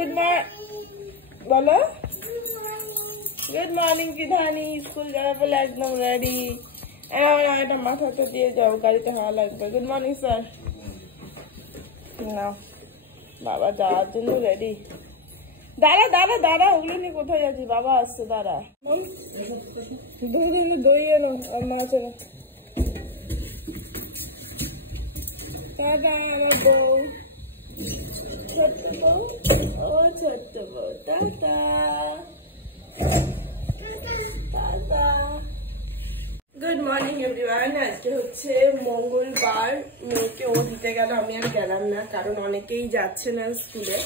Good morning बोलो। Good morning Vidhani, school जाना बोले एकदम रेडी। এটা মাথাতে দিয়ে যাও, গাড়িতে হাওয়া লাগবে। Good morning sir. না বাবা যাওয়ার জন্য রেডি। দাঁড়া দাঁড়া দাঁড়া, ওগুলো নিয়ে কোথায় যাচ্ছি? বাবা আসছে, দাঁড়া। দই এনো আর মাছ এনো। টাটা আমার বউ, ছোট্ট বউ, ও ছোট্ট বউ, tata tata. Good morning everyone. আজকে হচ্ছে মঙ্গলবার, মেয়েকে ও দিতে গেল, আমি আর গেলাম না কারণ অনেকেই যাচ্ছে না স্কুলে,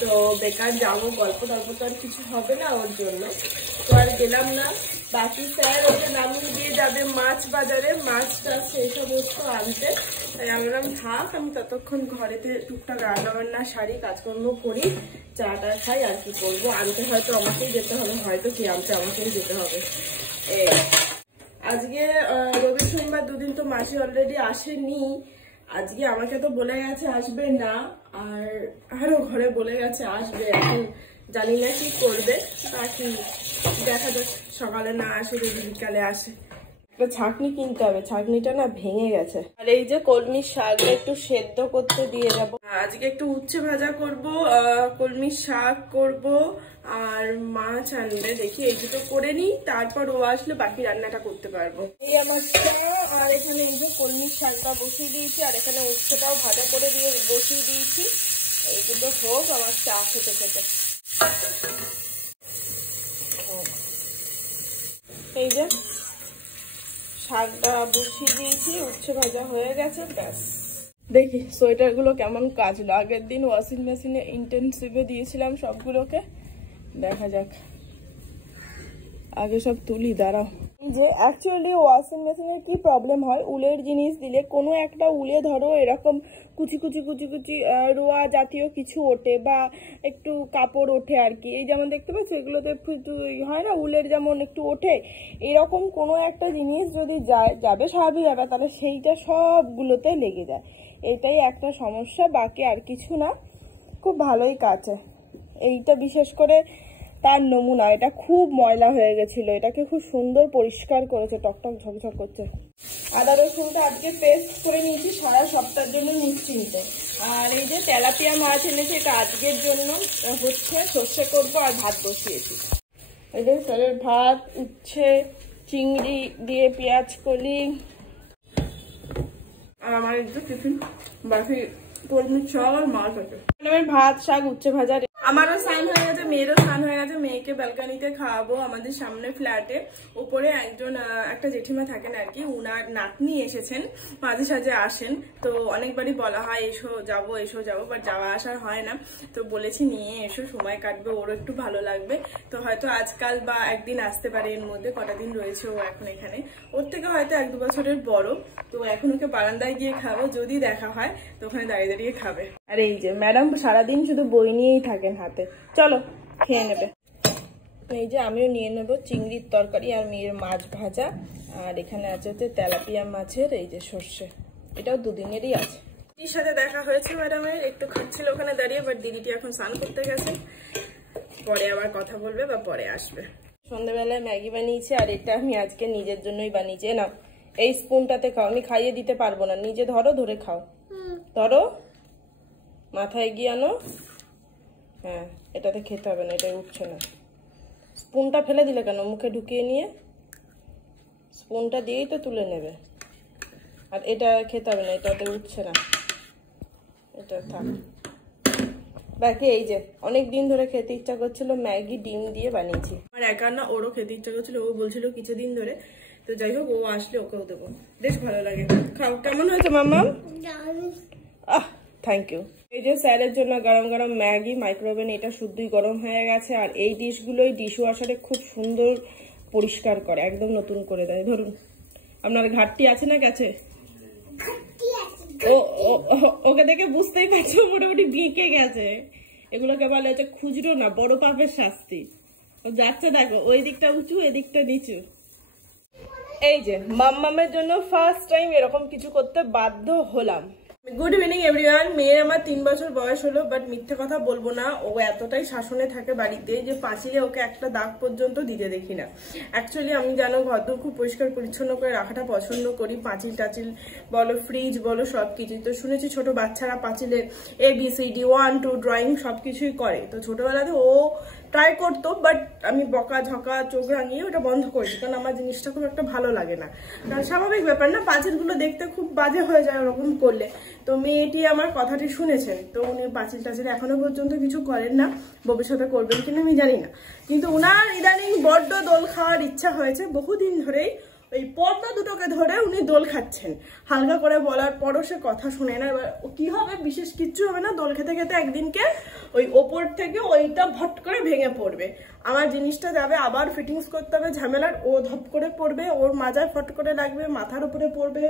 তো বেকার যাবো, গল্প টল্প তো আর কিছু হবে না ওর জন্য, তো আর গেলাম না। বাকি স্যার ওকে নামিয়ে দিয়ে যাবে মাছ বাজারে, মাছ টাছ সেই সমস্ত আনতে, তাই আমি বললাম থাক, আমি ততক্ষণ ঘরেতে টুকটাক রান্না বান্না সারি, কাজকর্ম করি, চা টা খাই, আর কি করবো। আনতে হয়তো আমাকেই যেতে হবে, হয়তো কি আনতে আমাকেই যেতে হবে। আজকে রবি সোমবার দুদিন তো মাসি অলরেডি আসেনি, আজকে আমাকে তো বলে গেছে আসবে না, আর আরো ঘরে বলে গেছে আসবে, এখন জানি না কি করবে, বাকি দেখা যাক, সকালে না আসে যদি বিকালে আসে। একটা ছাঁকনি কিনতে হবে, ছাঁকনিটা না ভেঙে গেছে। আর এই যে কলমির শাক একটু সেদ্ধ করতে দিয়ে যাব। আজকে একটু উচ্ছে ভাজা করব, কলমির শাক করব, আর মাছ আনবে, দেখি এই দুটো করে নিই, তারপর ও আসলে বাকি রান্নাটা করতে পারবো। এই আমার চা, আর এখানে এই যে কলমির শাকটা বসিয়ে দিয়েছি, আর এখানে উচ্ছেটাও ভাজা করে দিয়ে বসিয়ে দিয়েছি। এই দুটো হোক আমার চা খেতে খেতে। এই যে শাকটা বসিয়ে দিয়েছি, উচ্ছে ভাজা হয়ে গেছে, ব্যাস। দেখি সোয়েটার গুলো কেমন কাচলো, আগের দিন ওয়াশিং মেশিনে ইন্টেনসিভে দিয়েছিলাম সবগুলোকে, দেখা যাক। আগে সব তুলি, দাঁড়াও। যে অ্যাকচুয়ালি ওয়াশিং মেশিনের কি প্রবলেম হয়, উলের জিনিস দিলে কোনো একটা উলে ধরো এরকম কুচি কুচি কুচি কুচি রোয়া জাতীয় কিছু ওঠে, বা একটু কাপড় ওঠে আর কি, এই যেমন দেখতে পাচ্ছ এগুলোতে একটু হয় না, উলের যেমন একটু ওঠে, এরকম কোনো একটা জিনিস যদি যাবে স্বাভাবিকভাবে, তাহলে সেইটা সবগুলোতে লেগে যায়, এটাই একটা সমস্যা, বাকি আর কিছু না, খুব ভালোই কাচে। এইটা বিশেষ করে তার নমুনা, এটা খুব ময়লা হয়ে গেছিল, এটাকে খুব সুন্দর পরিষ্কার করেছে, টকটক ঝকঝক করছে। আদা রসুনটা আজকে পেস্ট করে নিয়েছি সারা সপ্তাহের জন্য নিশ্চিন্ত। আর এই যে তেলাপিয়া মাছ এনেছে, এটা আজকের জন্য হচ্ছে সর্ষে করবো, আর ভাত বসিয়েছি। এই যে স্যারের ভাত, উচ্ছে চিংড়ি দিয়ে পেঁয়াজ কলি, আর আমার একটু টিফিন বাকি কলমির শাক আর মাছ আছে। ভাত শাক উচ্ছে ভাজা। আমারও স্নান হয়ে গেছে, মেয়েরও স্নান হয়ে গেছে, মেয়েকে ব্যালকানিতে খাওয়াবো। আমাদের সামনে ফ্ল্যাটে উপরে একটা জেঠিমা থাকেন আর কি, উনার নাতনি এসেছেন, মাঝে সাঝে আসেন, তো অনেকবারই বলা হয় এসো যাবো এসো যাবো, বাট যাওয়া আসা হয় না, তো বলেছি নিয়ে এসো, সময় কাটবে, ওরও একটু ভালো লাগবে, তো হয়তো আজকাল বা একদিন আসতে পারে, এর মধ্যে কটা দিন রয়েছে ও এখন এখানে, ওর থেকে হয়তো 1-2 বছরের বড়, তো এখন ওকে বারান্দায় গিয়ে খাবো, যদি দেখা হয় তো ওখানে দাঁড়িয়ে দাঁড়িয়ে খাবে। আর এই যে ম্যাডাম সারাদিন শুধু বই নিয়েই থাকেন হাতে, চলো খেয়ে নেবে। এই যে আমিও নিয়ে নেবো চিংড়ির তরকারি আর মেয়ের মাছ ভাজা, আর এখানে আছে হচ্ছে তেলাপিয়া মাছের এই যে সর্ষে, এটাও দুদিনেরই আছে। দিদির সাথে দেখা হয়েছে ম্যাডামের, একটু খাচ্ছিল ওখানে দাঁড়িয়ে, বাট দিদিটি এখন স্নান করতে গেছে, পরে আবার কথা বলবে বা পরে আসবে। সন্ধ্যাবেলায় ম্যাগি বানিয়েছি, আর এটা আমি আজকে নিজের জন্যই বানিয়েছি। না এই স্পুনটাতে খাও, আমি খাইয়ে দিতে পারবো না, নিজে ধরো, ধরে খাও, ধরো, মাথায় গিয়ে আনো, হ্যাঁ এটাতে খেতে হবে না, এটা উঠছে না। স্পুনটা ফেলে দিলে কেন, মুখে ঢুকিয়ে নিয়ে স্পুনটা দিয়েই তো তুলে নেবে, আর এটা খেতে হবে না, এটাতে উঠছে না, এটা থাক। বাকি এই যে অনেক দিন ধরে খেতে ইচ্ছা করছিল, ম্যাগি ডিম দিয়ে বানিয়েছি, আমার একা না, ওরও খেতে ইচ্ছা করছিল, ও বলছিল কিছুদিন ধরে, তো যাই হোক ও আসলে ওকেও দেবো, বেশ ভালো লাগে। খাও, কেমন হয়েছে মাম্মা? Thank you. এই যে স্যারের জন্য গরম গরম ম্যাগি, মাইক্রোওভেন এটা শুদ্ধই গরম হয়ে গেছে, আর এই ডিশগুলোই ডিশ ওয়াশারে খুব সুন্দর পরিষ্কার করে, একদম নতুন করে দেয়। ধরুন, আপনার ঘাটতি আছে না গেছে? ওকে দেখে বুঝতেই পারছো মোটামুটি বেঁকে গেছে, এগুলোকে বলে হচ্ছে খুচরো না, বড় পাপের শাস্তি। ও যাচ্ছে দেখো, ওই দিকটা উঁচু এদিকটা নিচু। এই যে মাম্মামের জন্য ফার্স্ট টাইম এরকম কিছু করতে বাধ্য হলাম, গুড ইভিনিং এভরিওয়ান। মেয়ের আমার 3 বছর বয়স হলো, বাট মিথ্যে কথা বলবো না, ও এতটাই শাসনে থাকে বাড়িতে যে পাঁচিলে ওকে একটা দাগ পর্যন্ত দিতে দেখি না। অ্যাকচুয়ালি আমি জানো ঘরদোর খুব পরিষ্কার পরিচ্ছন্ন করে রাখাটা পছন্দ করি, পাঁচিল টাচিল বলো, ফ্রিজ বলো, সবকিছু। তো শুনেছি ছোট বাচ্চারা পাঁচিলে ABCD 1 2 ড্রয়িং সবকিছুই করে। তো ছোটবেলাতে ও ট্রাই করতো, বাট আমি বকা ঝকা চোখ রাঙিয়ে ওটা বন্ধ করেছি, কারণ আমার জিনিসটা খুব একটা ভালো লাগে না। কারণ স্বাভাবিক ব্যাপার না, পাঁচিলগুলো দেখতে খুব বাজে হয়ে যায় ওরকম করলে। তো মেয়েটি আমার কথাটি শুনেছেন, তো উনি পাঁচিল টাচিল এখনো পর্যন্ত কিছু করেন না, ভবিষ্যতে করবেন কিনা আমি জানি না। কিন্তু উনার ইদানিং বড্ড দোল খাওয়ার ইচ্ছা হয়েছে, বহুদিন ধরেই ওই পর্দা দুটোকে ধরে উনি দোল খাচ্ছেন। হালকা করে বলার পরও সে কথা শুনে না। এবার কি হবে, বিশেষ কিচ্ছু হবে না, দোল খেতে খেতে একদিনকে ওই ওপর থেকে ওইটা ভট করে ভেঙে পড়বে। আমার জিনিসটা যাবে আবার ফিটিংস করতে হবে, ঝামেলার। ও ধপ করে পড়বে, ওর মাজায় ফট করে লাগবে, মাথার উপরে পড়বে,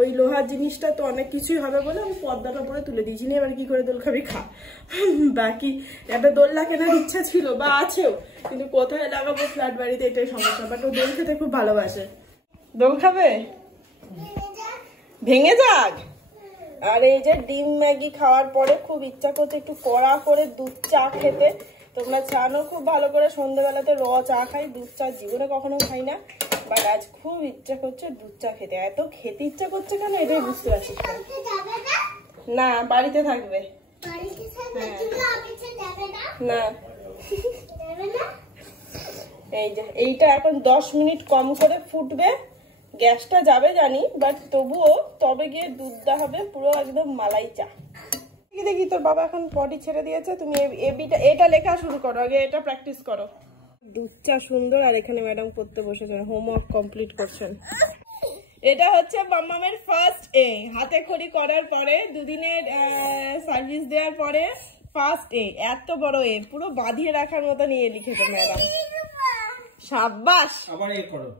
ওই লোহার জিনিসটা তো অনেক কিছুই হবে বলে আমি পর্দাটা পরে তুলে দিয়েছি। না এবার কি করে দোল খাবি খা। বাকি একটা দোলনা কেনার ইচ্ছা ছিল বা আছেও, কিন্তু কোথায় লাগাবো, ফ্ল্যাট বাড়িতে, এটাই সমস্যা। বাট ও দোল খেতে খুব ভালোবাসে। দোল খাবে, ভেঙে যাক। আর এই যে ডিম ম্যাগি খাওয়ার পরে খুব ইচ্ছা করছে একটু কড়া করে দুধ চা খেতে। তোমরা জানো খুব ভালো করে সন্ধ্যাবেলাতে র চা খাই, দুধ চা জীবনে কখনো খাই না, বাট আজ খুব ইচ্ছা করছে দুধ চা খেতে। এত খেতে ইচ্ছা করছে কেন এটাই বুঝতে পারছি না। বাড়িতে থাকবে না। এই যে এইটা এখন 10 মিনিট কম করে ফুটবে, গ্যাসটা যাবে জানি, বাট তবুও তবে গিয়ে দুধটা হবে পুরো একদম মালাই চা। দেখি তোর বাবা এখন পটি ছেড়ে দিয়েছে, তুমি এটা লেখা শুরু করো, আগে এটা প্র্যাকটিস করো। দুধ চা সুন্দর। আর এখানে ম্যাডাম পড়তে বসেছেন, হোমওয়ার্ক কমপ্লিট করছেন। এটা হচ্ছে মাম্মামের ফার্স্ট এ, হাতে খড়ি করার পরে, দুদিনের সার্ভিস দেওয়ার পরে ফার্স্ট এ। এত বড় এ, পুরো বাঁধিয়ে রাখার মতো নিয়ে লিখেছে ম্যাডাম। সাব্বাস। আবার এ করো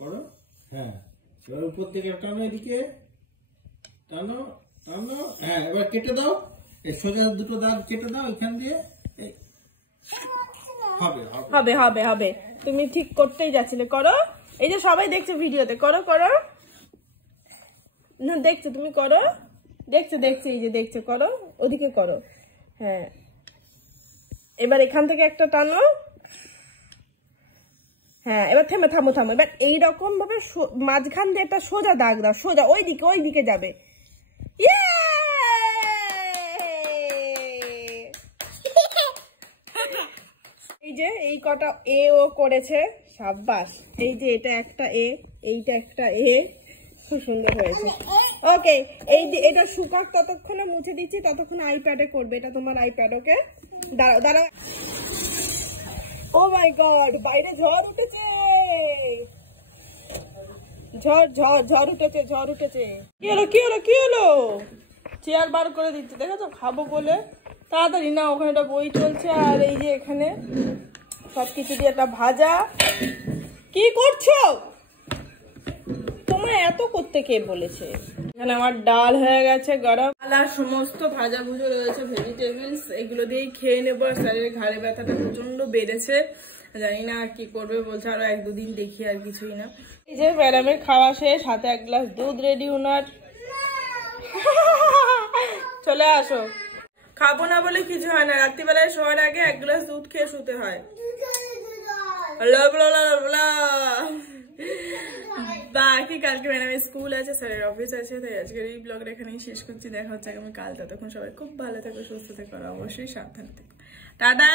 করো, হ্যাঁ এবার উপর থেকে টানো, এদিকে টানো টানো, হ্যাঁ এবার কেটে দাও, এই সোজা দুটো দাগ কেটে দাও এখান দিয়ে। হবে হবে হবে হবে, তুমি ঠিক করতেই যাচ্ছিলে, করো। এই যে সবাই দেখছে ভিডিওতে, করো করো, না দেখছো তুমি, করো, দেখছো দেখছো, এই যে দেখছো, করো, ওদিকে করো। হ্যাঁ এবার এখান থেকে একটা টানো, হ্যাঁ এবার থেমে থামো থামো। এবার এইরকম ভাবে মাঝখান দিয়ে একটা সোজা দাগ দাও, সোজা ওই দিকে যাবে। এই যে এই কটা এ ও করেছে, সাব্বাস। এই যে এটা একটা এ, এইটা একটা এ, খুব সুন্দর হয়েছে। ওকে, এটা শুকাক, ততক্ষণে মুছে দিচ্ছি, ততক্ষণ আইপ্যাডে করবে, এটা তোমার আইপ্যাড। ওকে দাঁড়াও দাঁড়াও। ও মাই গড, বাইরে ঝড় উঠেছে, ঝড় উঠেছে, ঝড় উঠেছে। কি হলো কি হলো কি হলো? চেয়ার বার করে দিচ্ছে, দেখেছো, খাবো বলে। তাড়াতাড়ি না, ওখানে একটা বই চলছে, আর এই যে এখানে সবকিছু দিয়ে একটা ভাজা। কি করছো? তোমার এত করতে কে বলেছে? এখানে আমার ডাল হয়ে গেছে গরম, আর সমস্ত ভাজা ভুজো রয়েছে, ভেজিটেবলস, এগুলো দিয়েই খেয়ে নেবো। শরীরে ঘাড়ে ব্যথাটা প্রচন্ড বেড়েছে, জানি না কি করবে, বলছে আরো 1-2 দিন দেখি, আর কিছুই না। এই যে ম্যাডামের খাওয়া শেষ, হাতে 1 গ্লাস দুধ রেডি উনার। চলে আসো। খাবো না বলে কিছু হয় না, রাত্রিবেলায় শোয়ার আগে 1 গ্লাস দুধ খেয়ে শুতে হয়। বাকি কালকে ম্যাডামের স্কুল আছে, স্যারের অফিস আছে, তাই আজকের এই ব্লগটা এখানেই শেষ করছি। দেখা হচ্ছে আগামী কাল। ততক্ষণ সবাই খুব ভালো থেকো, সুস্থ থেকো, অবশ্যই সাবধানে থেকো। টাটা।